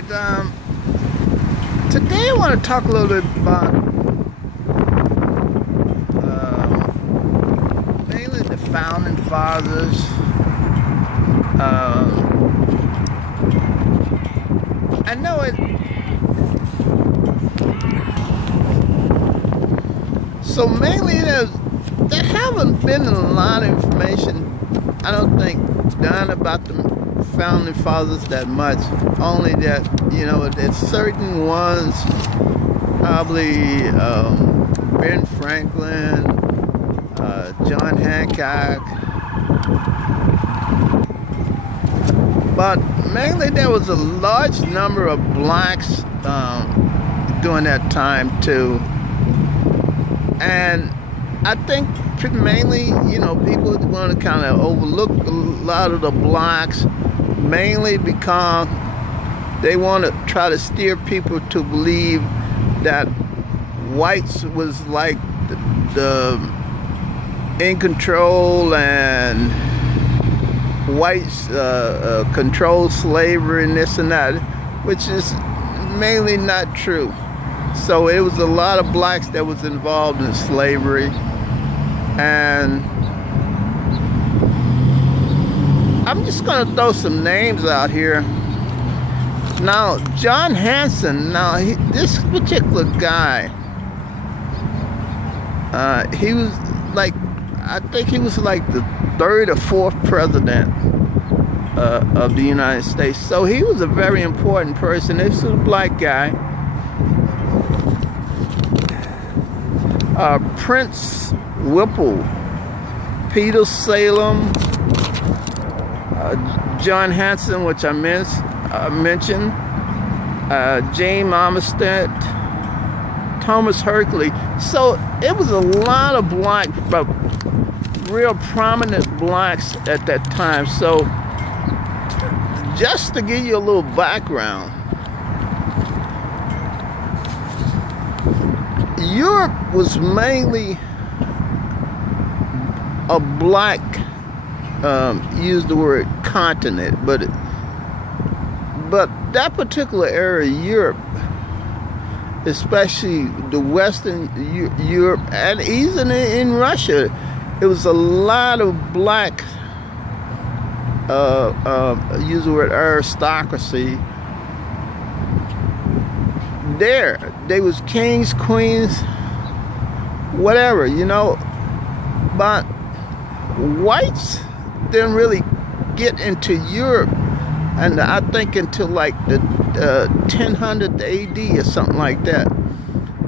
right. Today I want to talk a little bit about mainly the founding fathers. I know it. So mainly there haven't been a lot of information, I don't think, done about the founding fathers that much. Only that, there's certain ones, probably Ben Franklin, John Hancock. But mainly there was a large number of blacks during that time too. And I think mainly, people want to kind of overlook a lot of the blacks, mainly because they want to try to steer people to believe that whites was like the in control, and whites control slavery and this and that, which is mainly not true. So it was a lot of blacks that was involved in slavery. And I'm just going to throw some names out here. Now, John Hanson, this particular guy, he was like, I think he was like the third or fourth president of the United States. So he was a very important person. This is a black guy. Prince Whipple, Peter Salem, John Hanson, which I mentioned, James Armistead, Thomas Hercley. So it was a lot of black, but real prominent blacks at that time. So just to give you a little background, Europe was mainly a black, use the word continent, but that particular area, Europe, especially the Western Europe, and even in Russia, it was a lot of black, use the word aristocracy. They was kings, queens, whatever, but whites didn't really get into Europe, and I think until like the 1000 AD or something like that.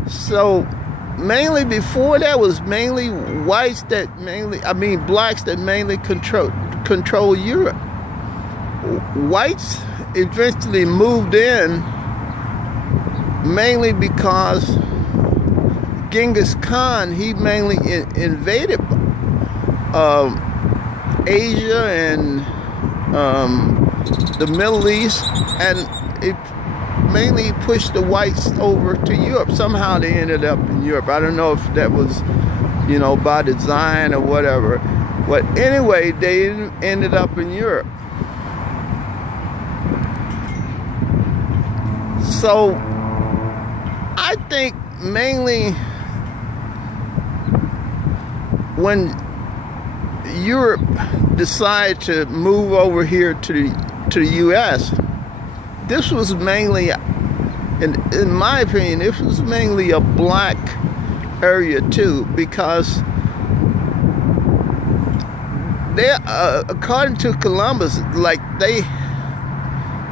So mainly before that was mainly blacks that mainly control Europe. Whites eventually moved in mainly because Genghis Khan, he mainly invaded Asia and the Middle East, and it mainly pushed the whites over to Europe. Somehow they ended up in Europe. I don't know if that was, by design or whatever. But anyway, they ended up in Europe. So I think mainly when Europe decided to move over here to the U.S., this was mainly, in my opinion, this was mainly a black area too, because they, according to Columbus,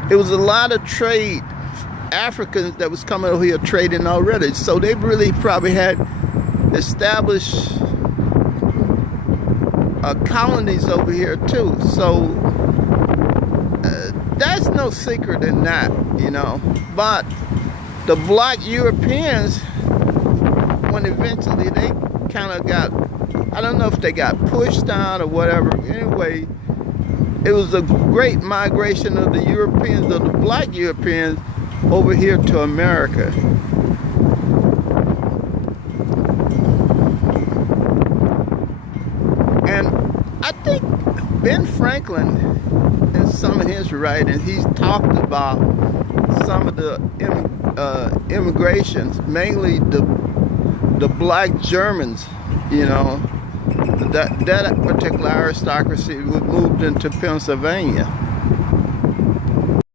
it was a lot of trade, Africans that was coming over here trading already. So they really probably had established colonies over here too. So that's no secret in that, But the black Europeans, when eventually they kind of got, I don't know if they got pushed out or whatever. Anyway, it was a great migration of the Europeans, of the black Europeans, over here to America. And I think Ben Franklin, in some of his writings, he's talked about some of the immigrations, mainly the black Germans, you know, that particular aristocracy moved into Pennsylvania.